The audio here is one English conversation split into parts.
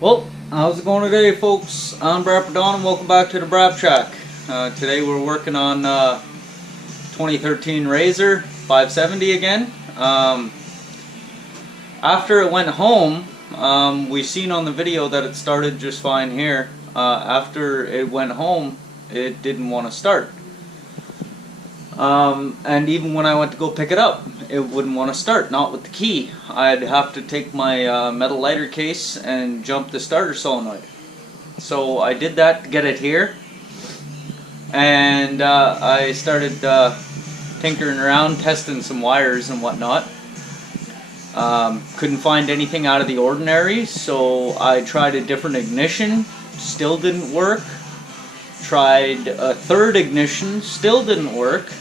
Well, how's it going today, folks? I'm Braap and welcome back to the Braap Shack. Today we're working on 2013 Razor 570 again. After it went home, we've seen on the video that it started just fine here. After it went home, it didn't want to start. And even when I went to go pick it up, it wouldn't want to start, not with the key. I'd have to take my metal lighter case and jump the starter solenoid. So I did that to get it here, and I started tinkering around, testing some wires and whatnot. Couldn't find anything out of the ordinary, so I tried a different ignition, still didn't work. Tried a third ignition, still didn't work.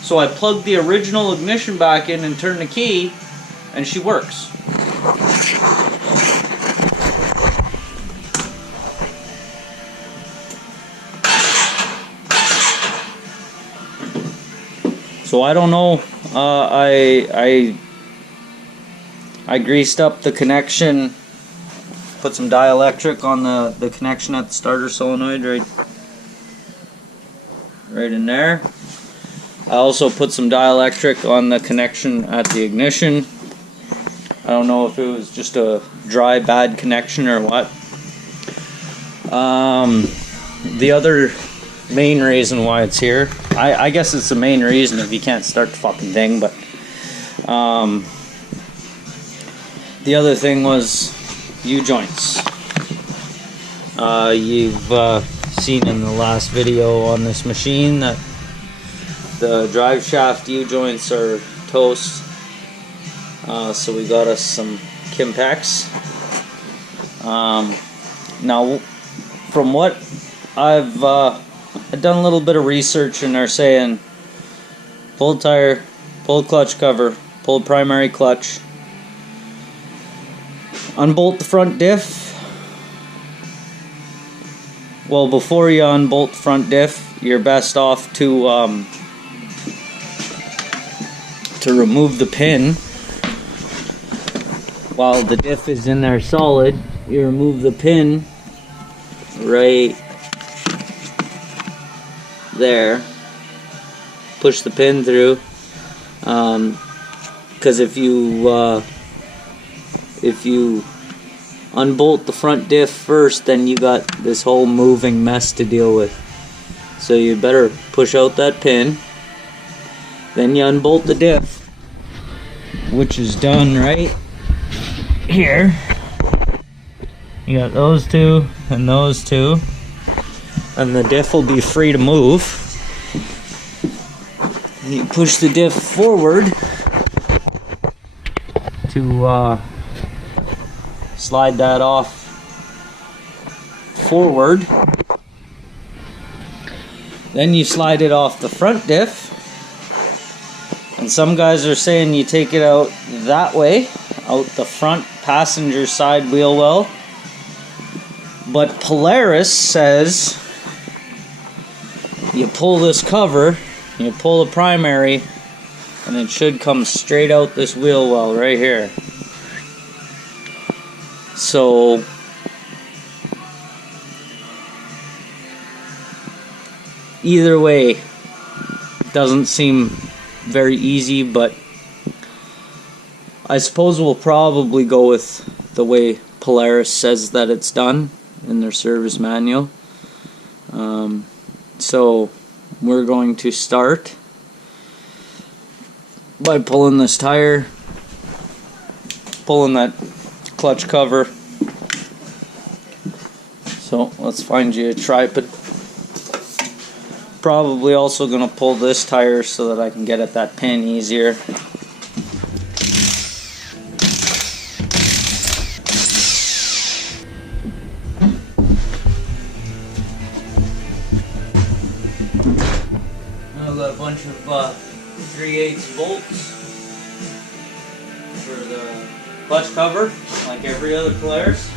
So I plugged the original ignition back in and turned the key, and she works. So I don't know, I greased up the connection, put some dielectric on the connection at the starter solenoid right in there. I also put some dielectric on the connection at the ignition. I don't know if it was just a dry bad connection or what. The other main reason why it's here, I guess it's the main reason if you can't start the fucking thing, but the other thing was U-joints. You've seen in the last video on this machine that the drive shaft U-joints are toast. So we got us some Kimpex. Now, from what I've done a little bit of research, and they're saying pull tire, pull clutch cover, pull primary clutch, unbolt the front diff. Well, before you unbolt the front diff, you're best off to remove the pin while the diff is in there solid. You remove the pin right there, push the pin through, because if you unbolt the front diff first, then you got this whole moving mess to deal with. So you better push out that pin, then you unbolt the diff, which is done right here. You got those two and those two, and the diff will be free to move. You push the diff forward to slide that off forward. Then you slide it off the front diff. And some guys are saying you take it out that way, out the front passenger side wheel well. But Polaris says you pull this cover, you pull the primary, and it should come straight out this wheel well right here. So either way, doesn't seem very easy, but I suppose we'll probably go with the way Polaris says that it's done in their service manual. So we're going to start by pulling this tire, pulling that clutch cover. So let's find you a tripod. Probably also going to pull this tire so that I can get at that pin easier. I've got a bunch of 3/8 bolts for the clutch cover, like every other Polaris.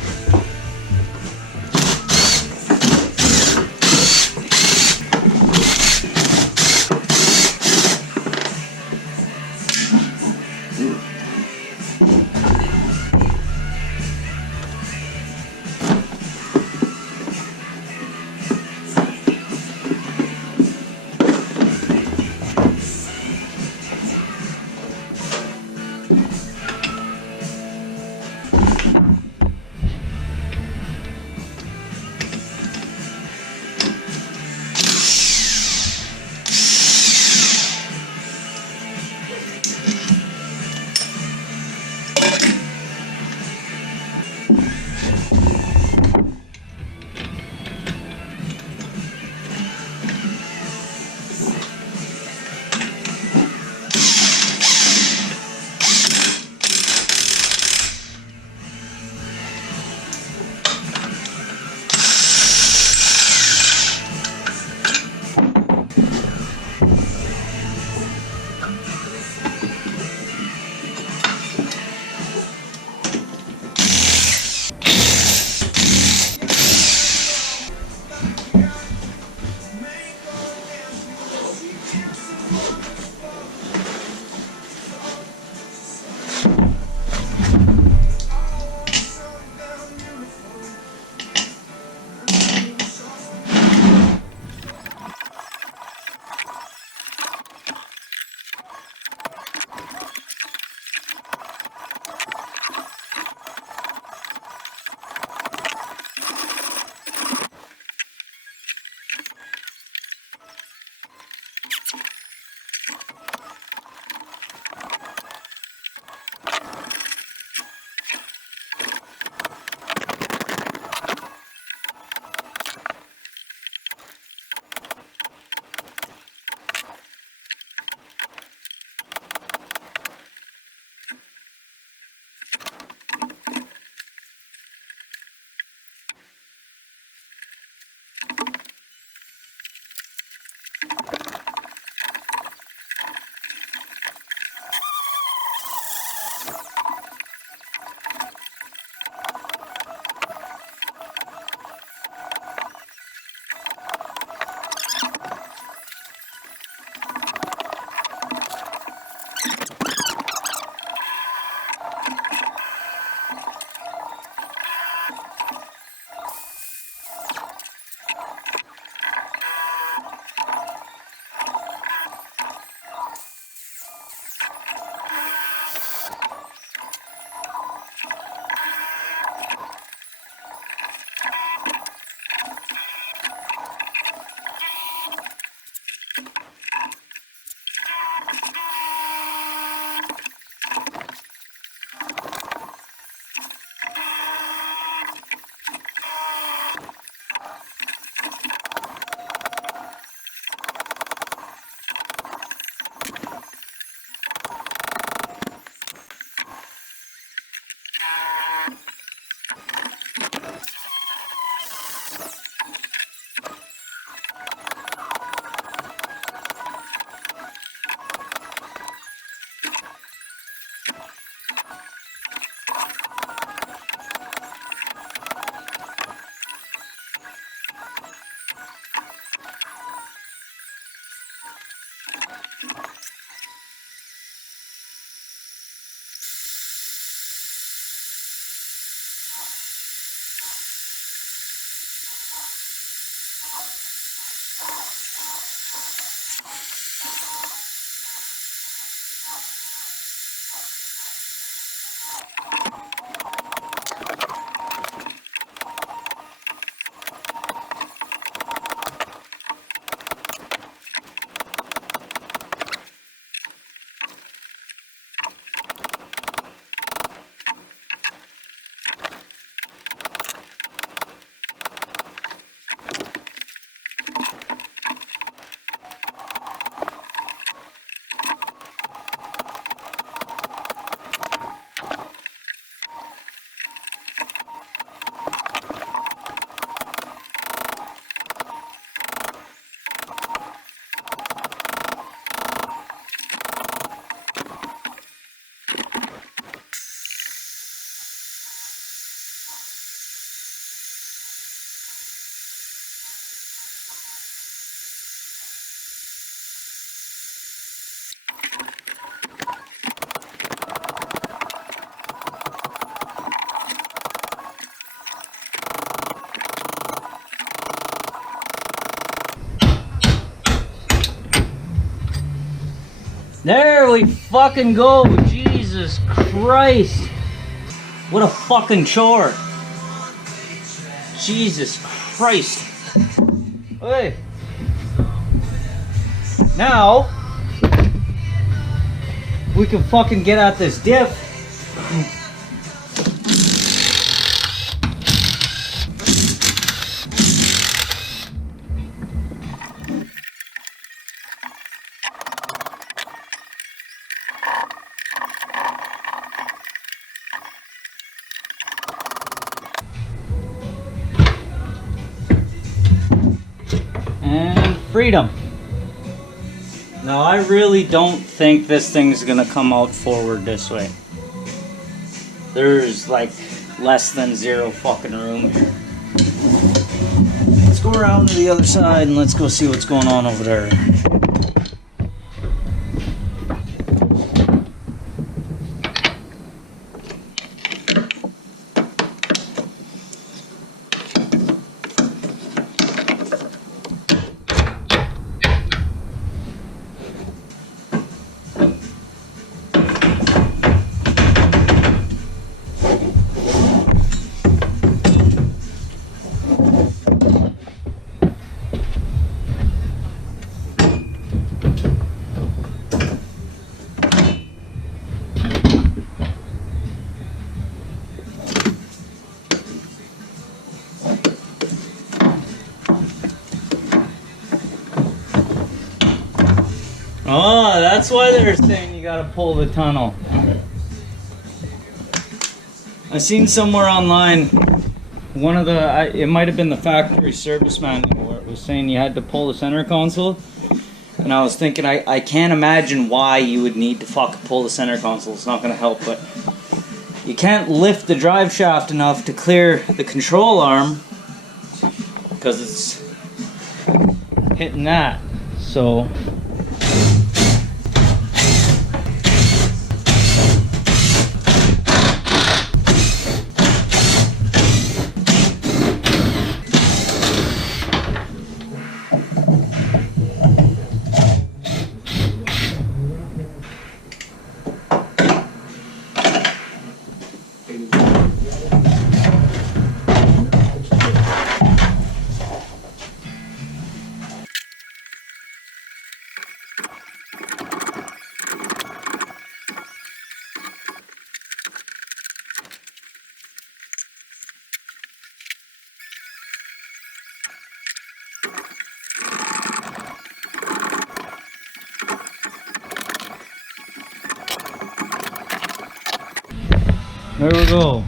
There we fucking go. Jesus Christ. What a fucking chore. Jesus Christ. Hey. Now, we can fucking get at this diff. And freedom. Now I really don't think this thing's gonna come out forward this way. There's like less than zero fucking room here. Let's go around to the other side and let's go see what's going on over there. Oh, that's why they're saying you gotta pull the tunnel. I seen somewhere online, one of the, it might have been the factory service manual where it was saying you had to pull the center console. And I was thinking, I can't imagine why you would need to fucking pull the center console. It's not gonna help, but you can't lift the drive shaft enough to clear the control arm because it's hitting that. So there we go.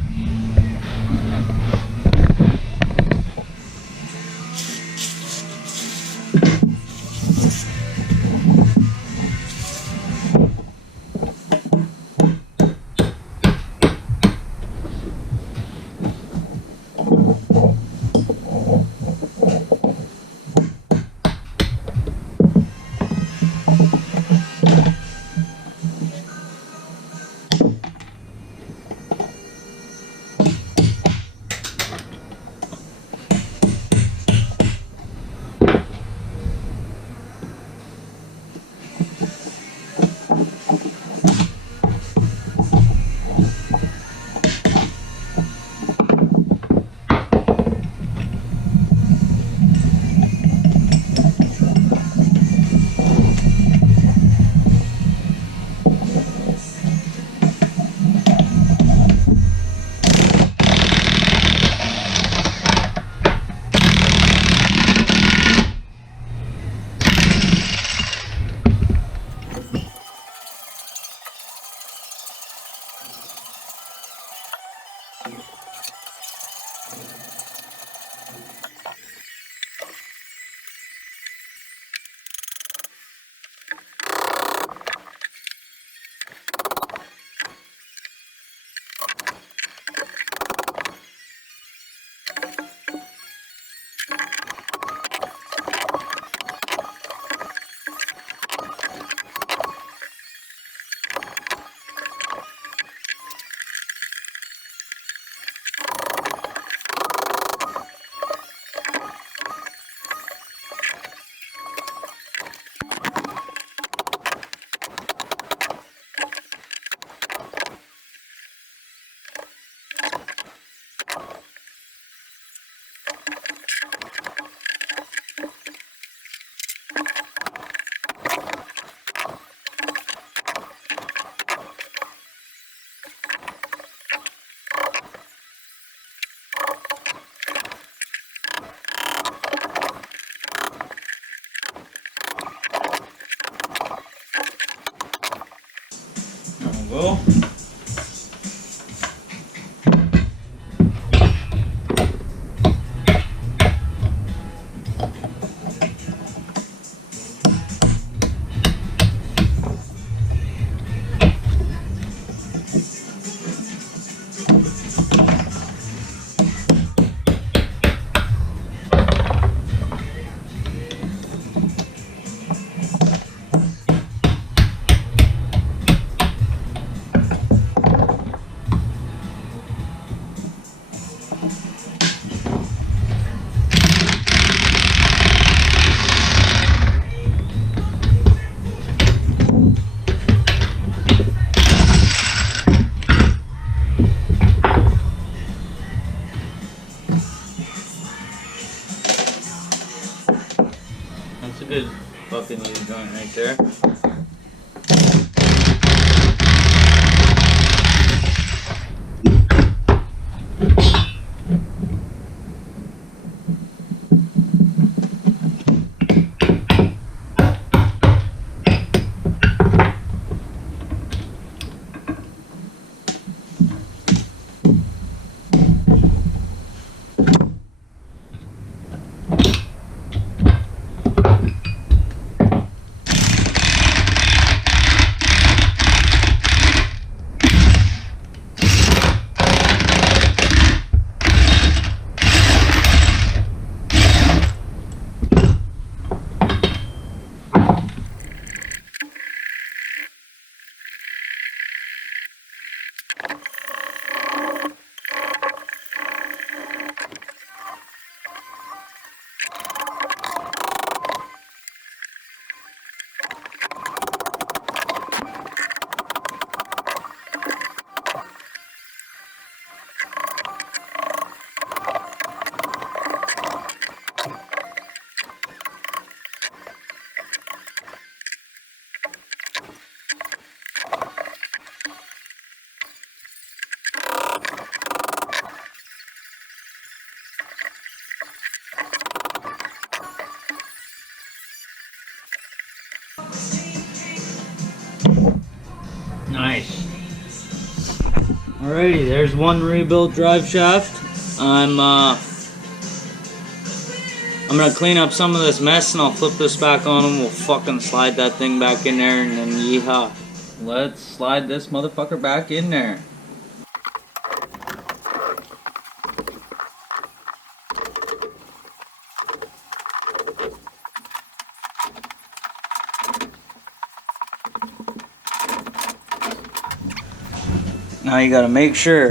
That's a good fucking U-joint right there. Nice. Alrighty, there's one rebuilt drive shaft. I'm gonna clean up some of this mess and I'll flip this back on and we'll fucking slide that thing back in there and then yeehaw. Let's slide this motherfucker back in there. Now you gotta make sure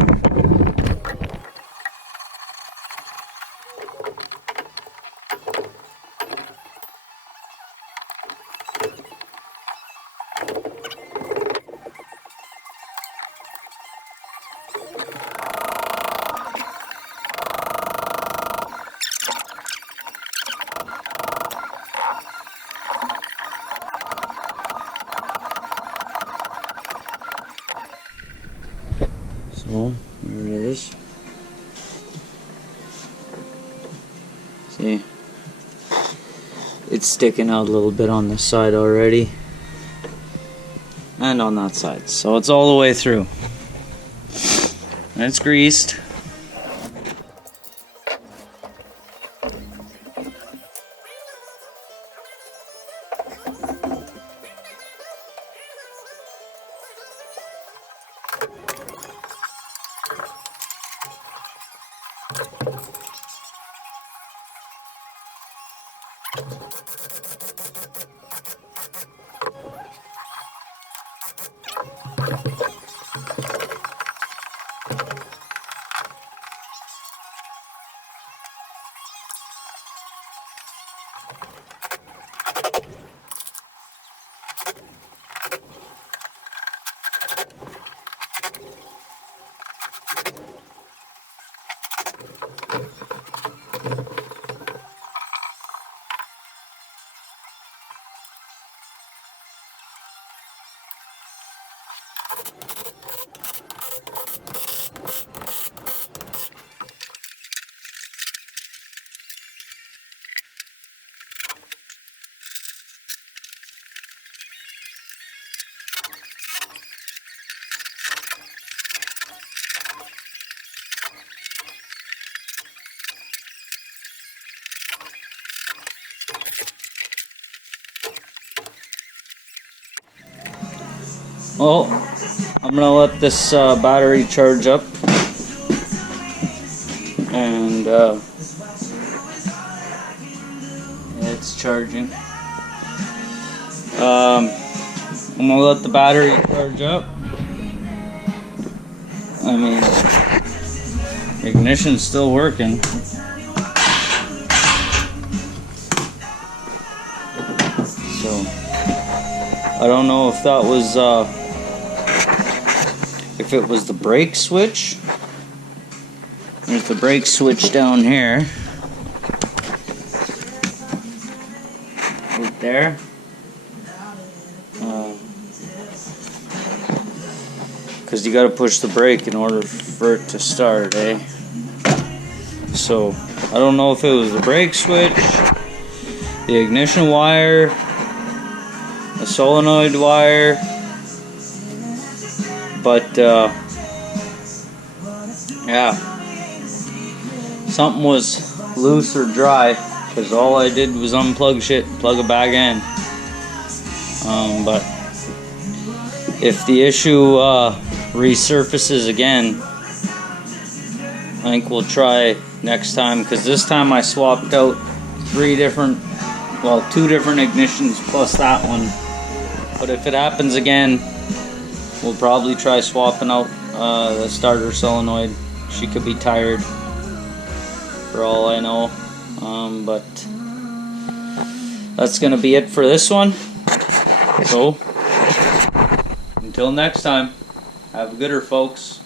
so here it is. See, it's sticking out a little bit on this side already and on that side, so it's all the way through and it's greased. Well, I'm gonna let this battery charge up, and it's charging. I'm gonna let the battery charge up. I mean, The ignition's still working. So I don't know if that was if it was the brake switch. There's the brake switch down here. Right there. Because you got to push the brake in order for it to start, eh? So I don't know if it was the brake switch, the ignition wire, the solenoid wire, but yeah, something was loose or dry, because all I did was unplug shit and plug it back in. But if the issue resurfaces again, I think we'll try next time, because this time I swapped out two different ignitions plus that one. But if it happens again, we'll probably try swapping out the starter solenoid. She could be tired, for all I know. But that's gonna be it for this one. So until next time, have a gooder, folks.